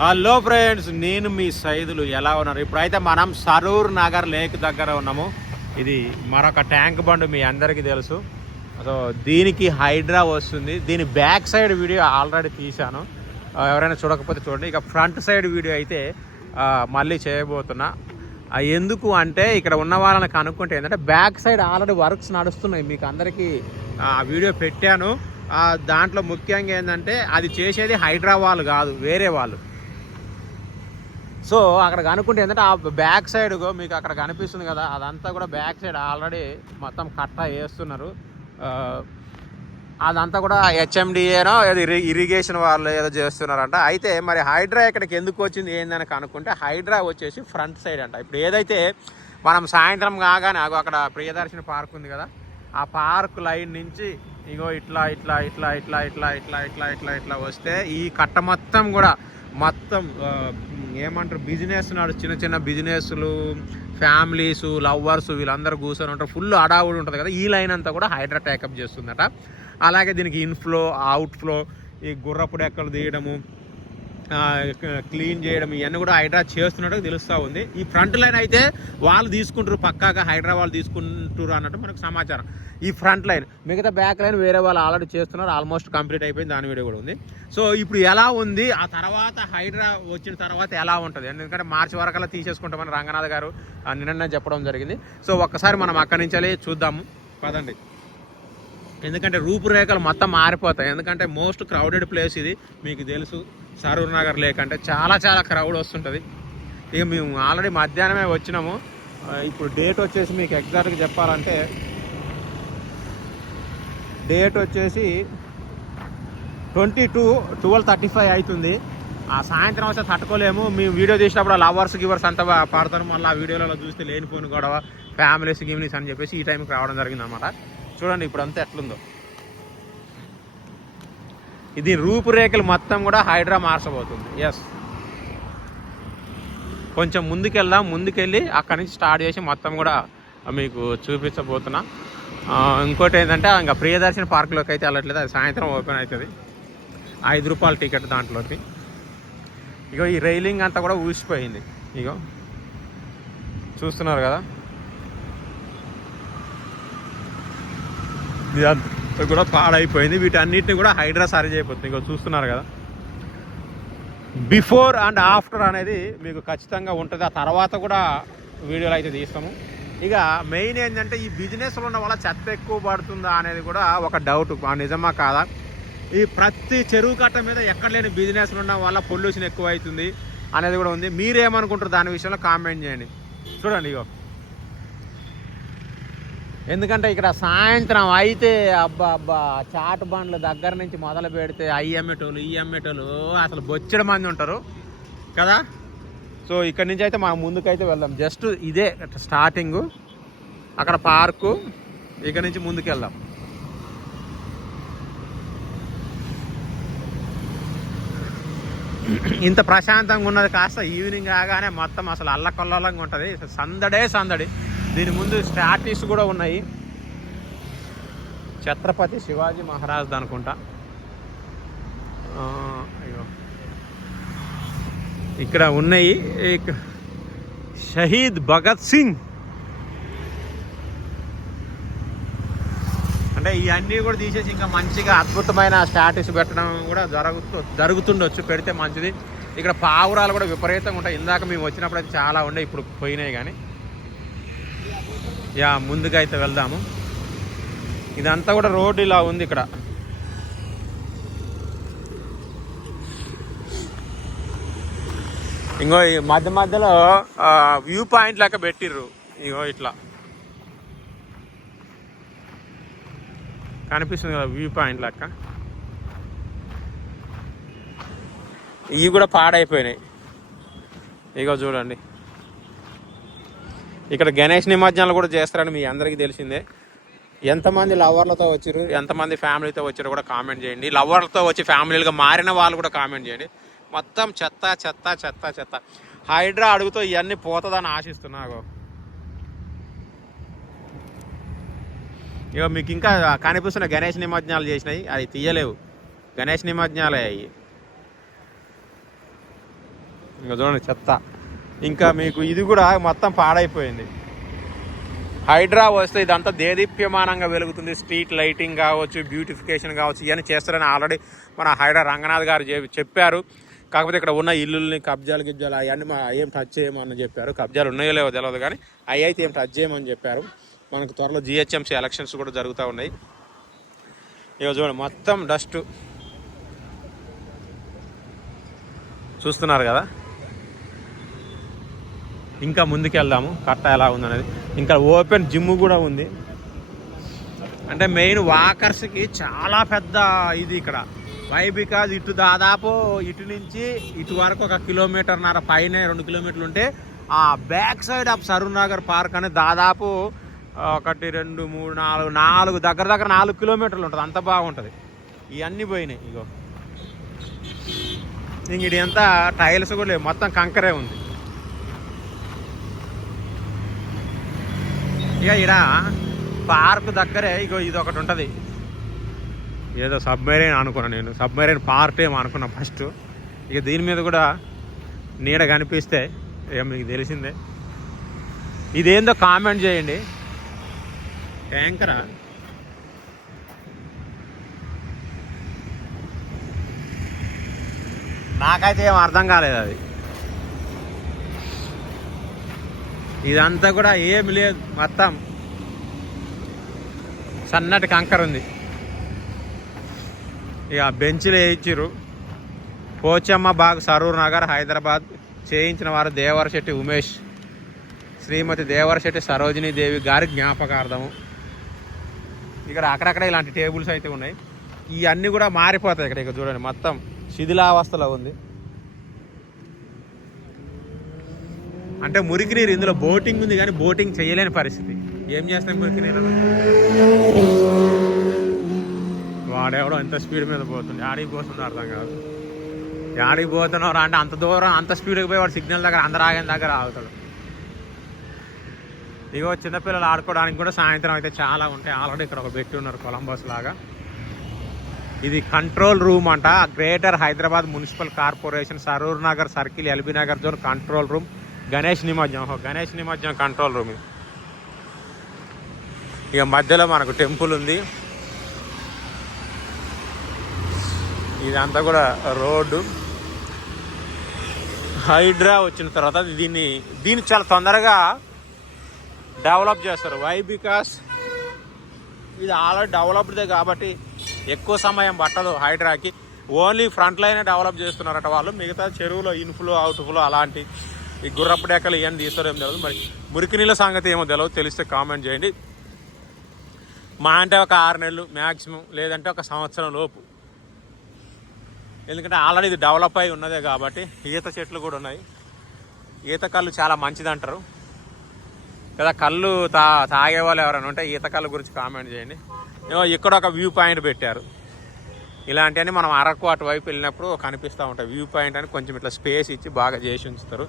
Hello friends, నేను మీ సైదులు. ఎలా ఉన్నారు? ఇప్పుడైతే మనం సరూర్ నగర్ లేక్ దగ్గర ఉన్నాము. ఇది మరొక ట్యాంక్ బండ్ మీ అందరికీ తెలుసు. సో దీనికి హైడ్రా వస్తుంది. దీని బ్యాక్ సైడ్ వీడియో ఆల్రెడీ తీశాను, ఎవరైనా చూడకపోతే చూడండి. ఇక ఫ్రంట్ సైడ్ వీడియో అయితే మళ్ళీ చేయబోతున్నా. ఎందుకు అంటే ఇక్కడ ఉన్న వాళ్ళని కనుక్కుంటే ఏంటంటే బ్యాక్ సైడ్ ఆల్రెడీ వర్క్స్ నడుస్తున్నాయి. మీకు అందరికీ వీడియో పెట్టాను. దాంట్లో ముఖ్యంగా ఏంటంటే అది చేసేది హైడ్రా వాళ్ళు కాదు, వేరే వాళ్ళు. సో అక్కడ కనుక్కుంటే ఏంటంటే ఆ బ్యాక్ సైడ్ మీకు అక్కడ కనిపిస్తుంది కదా, అదంతా కూడా బ్యాక్ సైడ్ ఆల్రెడీ మొత్తం కట్ట వేస్తున్నారు. అదంతా కూడా హెచ్ఎండిఏనో ఏదో ఇరిగేషన్ వాళ్ళు ఏదో చేస్తున్నారంట. అయితే మరి హైడ్రా ఇక్కడికి ఎందుకు వచ్చింది ఏందని కనుక్కుంటే హైడ్రా వచ్చేసి ఫ్రంట్ సైడ్ అంట. ఇప్పుడు ఏదైతే మనం సాయంత్రం కాగానే అక్కడ ప్రియదర్శిని పార్క్ ఉంది కదా, ఆ పార్క్ లైన్ నుంచి ఇగో ఇట్లా ఇట్లా ఇట్లా ఇట్లా ఇట్లా ఇట్లా ఇట్లా ఇట్లా ఇట్లా వస్తే ఈ కట్ట మొత్తం కూడా మొత్తం ఏమంటారు బిజినెస్ చిన్న చిన్న బిజినెస్లు, ఫ్యామిలీస్, లవ్వర్స్ వీళ్ళందరూ కూర్చొని ఉంటారు. ఫుల్ అడావుడు ఉంటుంది కదా, ఈ లైన్ అంతా కూడా హైడ్రా టేకప్ చేస్తుందట. అలాగే దీనికి ఇన్ఫ్లో, అవుట్ఫ్లో, ఈ గుర్రపు డెక్కలు తీయడము, క్లీన్ చేయడం, ఇవన్నీ కూడా హైడ్రా చేస్తున్నట్టు తెలుస్తూ ఉంది. ఈ ఫ్రంట్ లైన్ అయితే వాళ్ళు తీసుకుంటారు, పక్కాగా హైడ్రా వాళ్ళు తీసుకుంటారు అన్నట్టు మనకు సమాచారం. ఈ ఫ్రంట్ లైన్, మిగతా బ్యాక్ లైన్ వేరే వాళ్ళు ఆల్రెడీ చేస్తున్నారు, ఆల్మోస్ట్ కంప్లీట్ అయిపోయింది. దాని వీడియో కూడా ఉంది. సో ఇప్పుడు ఎలా ఉంది, ఆ తర్వాత హైడ్రా వచ్చిన తర్వాత ఎలా ఉంటుంది, ఎందుకంటే మార్చి వరకల్లా తీసేసుకుంటామని రంగనాథ్ గారు నిన్న చెప్పడం జరిగింది. సో ఒక్కసారి మనం అక్కడి నుంచి చూద్దాము, పదండి. ఎందుకంటే రూపురేఖలు మొత్తం మారిపోతాయి. ఎందుకంటే మోస్ట్ క్రౌడెడ్ ప్లేస్ ఇది, మీకు తెలుసు. సరూర్ నగర్ లేక్ అంటే చాలా చాలా క్రౌడ్ వస్తుంటుంది. ఇక మేము ఆల్రెడీ మధ్యాహ్నమే వచ్చినాము. ఇప్పుడు డేట్ వచ్చేసి మీకు ఎగ్జాక్ట్గా చెప్పాలంటే డేట్ వచ్చేసి 22/12:35 అవుతుంది. ఆ సాయంత్రం వస్తే తట్టుకోలేము. మేము వీడియో తీసినప్పుడు ఆ లవర్స్ గివర్స్ అంతా పాడతారు. మళ్ళీ ఆ వీడియోలలో చూస్తే లేనిపోయిన గొడవ, ఫ్యామిలీస్ గిమిలీస్ అని చెప్పేసి ఈ టైంకి రావడం జరిగింది అనమాట. చూడండి ఇప్పుడు అంతా ఎట్లుందో. ఇది రూపురేఖలు మొత్తం కూడా హైడ్రా మార్చబోతుంది. ఎస్, కొంచెం ముందుకెళ్దాం. ముందుకెళ్ళి అక్కడి నుంచి స్టార్ట్ చేసి మొత్తం కూడా మీకు చూపించబోతున్నా. ఇంకోటి ఏంటంటే ఇంకా ప్రియదర్శిని పార్కులోకి అయితే వెళ్ళట్లేదు, అది సాయంత్రం ఓపెన్ అవుతుంది. 5 రూపాయల టికెట్ దాంట్లోకి. ఇగో ఈ రైలింగ్ అంతా కూడా ఊసిపోయింది, ఇగో చూస్తున్నారు కదా. ఇదంతా కూడా పాడైపోయింది. వీటన్నిటిని కూడా హైడ్రా సరి చేయబోతుంది. ఇక చూస్తున్నారు కదా, బిఫోర్ అండ్ ఆఫ్టర్ అనేది మీకు ఖచ్చితంగా ఉంటుంది. ఆ తర్వాత కూడా వీడియోలు అయితే తీస్తాము. ఇక మెయిన్ ఏంటంటే ఈ బిజినెస్లో ఉన్న వల్ల చెత్త ఎక్కువ పడుతుందా అనేది కూడా ఒక డౌట్, నిజమా కాదా. ఈ ప్రతి చెరువు కట్ట మీద ఎక్కడ లేని బిజినెస్లు ఉండడం వల్ల పొల్యూషన్ ఎక్కువ అవుతుంది అనేది కూడా ఉంది. మీరేమనుకుంటారు దాని విషయంలో కామెంట్ చేయండి. చూడండి ఇగో, ఎందుకంటే ఇక్కడ సాయంత్రం అయితే అబ్బా చాట్ బండ్ల దగ్గర నుంచి మొదలు పెడితే అయ్యమ్మేటోళ్ళు ఈ అమ్మేటోళ్ళు అసలు బొచ్చడి మంది ఉంటారు కదా. సో ఇక్కడి నుంచి అయితే మనం ముందుకైతే వెళ్దాం. జస్ట్ ఇదే స్టార్టింగు, అక్కడ పార్కు, ఇక్కడ నుంచి ముందుకు వెళ్దాం. ఇంత ప్రశాంతంగా ఉన్నది కాస్త ఈవినింగ్ కాగానే మొత్తం అసలు అల్లకొల్లంగా ఉంటుంది, సందడే సందడి. దీని ముందు స్టాట్యూస్ కూడా ఉన్నాయి, ఛత్రపతి శివాజీ మహారాజ్ అనుకుంటా. అయ్యో ఇక్కడ ఉన్నాయి, షహీద్ భగత్ సింగ్. అంటే ఇవన్నీ కూడా తీసేసి ఇంకా మంచిగా అద్భుతమైన స్టాట్యూస్ పెట్టడం కూడా జరుగుతుండొచ్చు, పెడితే మంచిది. ఇక్కడ పావురాలు కూడా విపరీతంగా ఉంటాయి. ఇందాక మేము వచ్చినప్పుడు అయితే చాలా ఉండే, ఇప్పుడు పోయినాయి. కానీ యా ముందుకైతే వెళ్దాము. ఇదంతా కూడా రోడ్డు ఇలా ఉంది. ఇక్కడ ఇంకో ఈ మధ్య మధ్యలో వ్యూ పాయింట్ లెక్క పెట్టిర్రు. ఇగో ఇట్లా కనిపిస్తుంది కదా వ్యూ పాయింట్ లెక్క. ఇవి కూడా పాడైపోయినాయి. ఇగో చూడండి, ఇక్కడ గణేష్ నిమజ్జనాలు కూడా చేస్తారని మీ అందరికీ తెలిసిందే. ఎంతమంది లవర్లతో వచ్చారు, ఎంతమంది ఫ్యామిలీతో వచ్చారో కూడా కామెంట్ చేయండి. లవర్లతో వచ్చి ఫ్యామిలీలుగా మారిన వాళ్ళు కూడా కామెంట్ చేయండి. మొత్తం చెత్త చెత్త చెత్త చెత్త. హైడ్రా అడుగుతో ఇవన్నీ పోతుందని ఆశిస్తున్నా. ఇక మీకు ఇంకా కనిపిస్తున్న గణేష్ నిమజ్జనాలు చేసినాయి, అది తీయలేవు. గణేష్ నిమజ్జనాలే అయ్యి. ఇంకా చూడండి చెత్త. ఇంకా మీకు ఇది కూడా మొత్తం పాడైపోయింది. హైడ్రా వస్తే ఇదంతా దేదీప్యమానంగా వెలుగుతుంది. స్ట్రీట్ లైటింగ్ కావచ్చు, బ్యూటిఫికేషన్ కావచ్చు, ఇవన్నీ చేస్తారని ఆల్రెడీ మన హైడ్రా రంగనాథ్ గారు చెప్పారు. కాకపోతే ఇక్కడ ఉన్న ఇల్లుల్ని కబ్జాలు అవన్నీ ఏం టచ్ చేయమని చెప్పారు. కబ్జాలు ఉన్నాయో లేవో తెలియదు, కానీ అవి అయితే ఏం టచ్ చేయమని చెప్పారు. మనకు త్వరలో జిహెచ్ఎంసీ ఎలక్షన్స్ కూడా జరుగుతూ ఉన్నాయి. ఇక చూడండి మొత్తం డస్ట్ చూస్తున్నారు కదా. ఇంకా ముందుకు వెళ్దాము, కట్ట ఎలా ఉందనేది. ఇంకా ఓపెన్ జిమ్ కూడా ఉంది. అంటే మెయిన్ వాకర్స్కి చాలా పెద్ద ఇది ఇక్కడ. వై బికాజ్ ఇటు దాదాపు ఇటు నుంచి ఇటు వరకు 1.5 కిలోమీటర్న్నర పైన 2 కిలోమీటర్లు ఉంటే ఆ back side of Saroor Nagar park అనేది దాదాపు 1 2 3 4 దగ్గర 4 కిలోమీటర్లు ఉంటుంది. అంత బాగుంటుంది. ఇవన్నీ పోయినాయి. ఇగో ఇంక ఇది అంతా టైల్స్ కూడా లేవు, మొత్తం కంకరే ఉంది. ఇక ఇక్కడ పార్క్ దగ్గరే ఇగో ఇది ఒకటి ఉంటుంది. ఏదో సబ్మెరైన్ అనుకున్నాను నేను, సబ్మెరైన్ పార్క్ ఏమో అనుకున్నా ఫస్ట్. ఇక దీని మీద కూడా నీడ కనిపిస్తే ఏం మీకు తెలిసిందే. ఇదేందో కామెంట్ చేయండి. ట్యాంకరా నాకైతే ఏం అర్థం కాలేదు అది. ఇదంతా కూడా ఏమి లేదు, మొత్తం సన్నటి కంకర ఉంది. ఇక బెంచ్లు వేయించారు. పోచమ్మ బాగ్ సరూర్ నగర్ హైదరాబాద్. చేయించిన వారు దేవరశెట్టి ఉమేష్, శ్రీమతి దేవరశెట్టి సరోజినీ దేవి గారి జ్ఞాపకార్థము. ఇక్కడ అక్కడక్కడ ఇలాంటి టేబుల్స్ అయితే ఉన్నాయి. ఇవన్నీ కూడా మారిపోతాయి. ఇక్కడ ఇక చూడండి మొత్తం శిథిలావస్థలో ఉంది. అంటే మురికి నీరు, ఇందులో బోటింగ్ ఉంది కానీ బోటింగ్ చేయలేని పరిస్థితి. ఏం చేస్తాం మురికి నీరు? వాడెవడో ఎంత స్పీడ్ మీద పోతుంది, ఆడికి పోతుందో అర్థం కాదు. ఆడికి పోతున్నారా అంటే అంత దూరం అంత స్పీడ్కి పోయి వాడు సిగ్నల్ దగ్గర అందరు ఆగిన దగ్గర ఆగుతాడు. ఇగో చిన్నపిల్లలు ఆడుకోవడానికి కూడా సాయంత్రం అయితే చాలా ఉంటాయి. ఆల్రెడీ ఇక్కడ ఒక పెట్టి ఉన్నారు కొలంబస్ లాగా. ఇది కంట్రోల్ రూమ్ అంట. Greater Hyderabad municipal corporation Saroor Nagar circle LB Nagar zone control room. Ganesh నిమజ్జనం కంట్రోల్ రూమ్. ఇక మధ్యలో మనకు టెంపుల్ ఉంది. ఇదంతా కూడా రోడ్డు. హైడ్రా వచ్చిన తర్వాత దీన్ని చాలా తొందరగా డెవలప్ చేస్తారు. వై బికాస్ ఇది ఆల్రెడీ డెవలప్డే కాబట్టి ఎక్కువ సమయం పట్టదు హైడ్రాకి. ఓన్లీ ఫ్రంట్ లైనే డెవలప్ చేస్తున్నారట వాళ్ళు. మిగతా చెరువులో ఇన్ఫ్లో అవుట్ఫ్లో అలాంటి ఈ గుర్రపు డెక్కలు ఇవన్నీ తీస్తారో ఏం తెలియదు. మరి మురికి నీళ్ళ సంగతి ఏమో తెలియదు, తెలిస్తే కామెంట్ చేయండి. మా అంటే ఒక 6 నెలలు మ్యాక్సిమం, లేదంటే 1 సంవత్సరం లోపు. ఎందుకంటే ఆల్రెడీ ఇది డెవలప్ అయి ఉన్నదే కాబట్టి. ఈత చెట్లు కూడా ఉన్నాయి. ఈత కళ్ళు చాలా మంచిది అంటారు కదా. కళ్ళు తాగే వాళ్ళు ఎవరైనా ఉంటే ఈత కళ్ళు గురించి కామెంట్ చేయండి. ఏమో ఇక్కడ ఒక వ్యూ పాయింట్ పెట్టారు. ఇలాంటివన్నీ మనం అరకు అటువైపు వెళ్ళినప్పుడు కనిపిస్తూ ఉంటాయి. వ్యూ పాయింట్ అని కొంచెం ఇట్లా స్పేస్ ఇచ్చి బాగా చేసి ఉంచుతారు.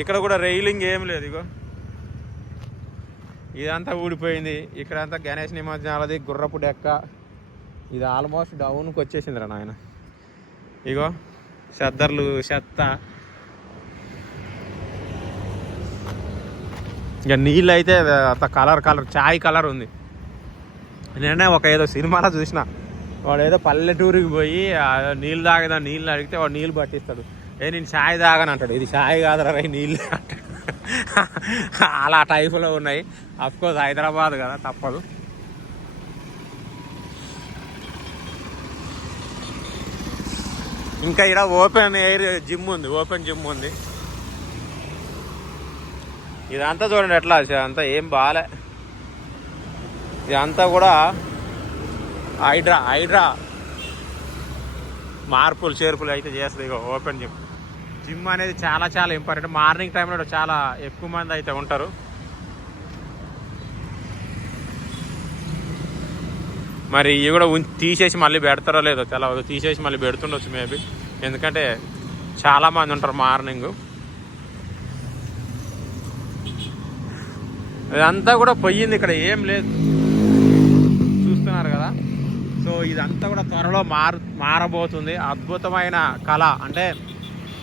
ఇక్కడ కూడా రైలింగ్ ఏం లేదు. ఇగో ఇదంతా ఊడిపోయింది. ఇక్కడంతా గణేష్ నిమజ్జనాలది గుర్రపు డెక్క. ఇది ఆల్మోస్ట్ డౌన్కి వచ్చేసిందిరా నాయన. ఇగో చెద్దర్లు చెత్త. ఇక నీళ్ళు అయితే అంత కలర్ చాయ్ కలర్ ఉంది. నేనే ఏదో సినిమాలో చూసిన, వాడు ఏదో పల్లెటూరికి పోయి నీళ్ళు తాగేదా, నీళ్ళు అడిగితే వాడు నీళ్ళు పట్టిస్తాడు. నేను చాయ్ తాగని అంటాడు. ఇది చాయ్ కాదురా నీళ్ళు అంటాడు. అలా టైపులో ఉన్నాయి. అఫ్కోర్స్ హైదరాబాద్ కదా, తప్పదు. ఇంకా ఇక్కడ ఓపెన్ ఎయిర్ జిమ్ ఉంది. ఇదంతా చూడండి ఎట్లా, అంతా ఏం బాగాలే. ఇదంతా కూడా హైడ్రా మార్పులు చేర్పులు అయితే చేస్తుంది. ఇక ఓపెన్ జిమ్ అనేది చాలా చాలా ఇంపార్టెంట్. మార్నింగ్ టైంలో చాలా ఎక్కువ మంది అయితే ఉంటారు. మరి ఇవి కూడా తీసేసి మళ్ళీ పెడతారో లేదో తెలియదు. తీసేసి మళ్ళీ పెడుతుండొచ్చు మేబీ, ఎందుకంటే చాలామంది ఉంటారు మార్నింగ్. ఇదంతా కూడా పోయింది, ఇక్కడ ఏం లేదు, చూస్తున్నారు కదా. సో ఇదంతా కూడా త్వరలో మారబోతుంది. అద్భుతమైన కళ. అంటే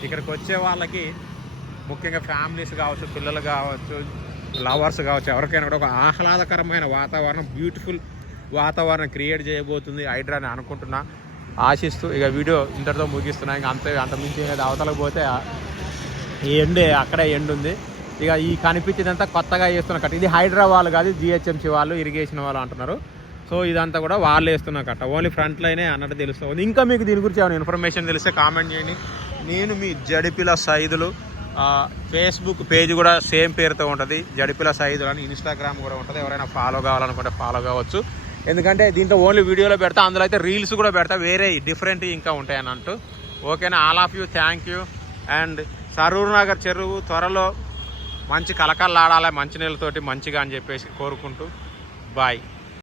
ఇక్కడికి వచ్చే వాళ్ళకి ముఖ్యంగా ఫ్యామిలీస్ కావచ్చు, పిల్లలు కావచ్చు, లవర్స్ కావచ్చు, ఎవరికైనా కూడా ఒక ఆహ్లాదకరమైన వాతావరణం, బ్యూటిఫుల్ వాతావరణం క్రియేట్ చేయబోతుంది హైడ్రా అని అనుకుంటున్నా, ఆశిస్తూ ఇక వీడియో ఇంతటితో ముగిస్తున్నా. ఇంకా అంత మించి ఏదైతే అవతలకు పోతే ఎండే అక్కడే ఎండు ఉంది. ఇక ఈ కనిపించేదంతా కొత్తగా వేస్తున్న కట్ట. ఇది హైడ్రా వాళ్ళు కాదు, జిహెచ్ఎంసీ వాళ్ళు, ఇరిగేషన్ వాళ్ళు అంటున్నారు. సో ఇదంతా కూడా వాళ్ళు వేస్తున్న కట్ట, ఓన్లీ ఫ్రంట్ లైనే అన్నట్టు తెలుస్తుంది. ఇంకా మీకు దీని గురించి ఏమైనా ఇన్ఫర్మేషన్ తెలిస్తే కామెంట్ చేయండి. నేను మీ జడిపిల సైదులు, ఫేస్బుక్ పేజ్ కూడా సేమ్ పేరుతో ఉంటుంది, జడిపిల సైదులు అని. ఇన్స్టాగ్రామ్ కూడా ఉంటుంది, ఎవరైనా ఫాలో కావాలనుకుంటే ఫాలో కావచ్చు. ఎందుకంటే దీంట్లో ఓన్లీ వీడియోలో పెడతా, అందులో అయితే రీల్స్ కూడా పెడతా, వేరే డిఫరెంట్ ఇంకా ఉంటాయి అని అంటూ. ఓకేనా, all of you, thank you. And Saroor Nagar చెరువు త్వరలో మంచి కలకల్లాడాలి మంచినీళ్ళతోటి మంచిగా అని చెప్పేసి కోరుకుంటూ బాయ్.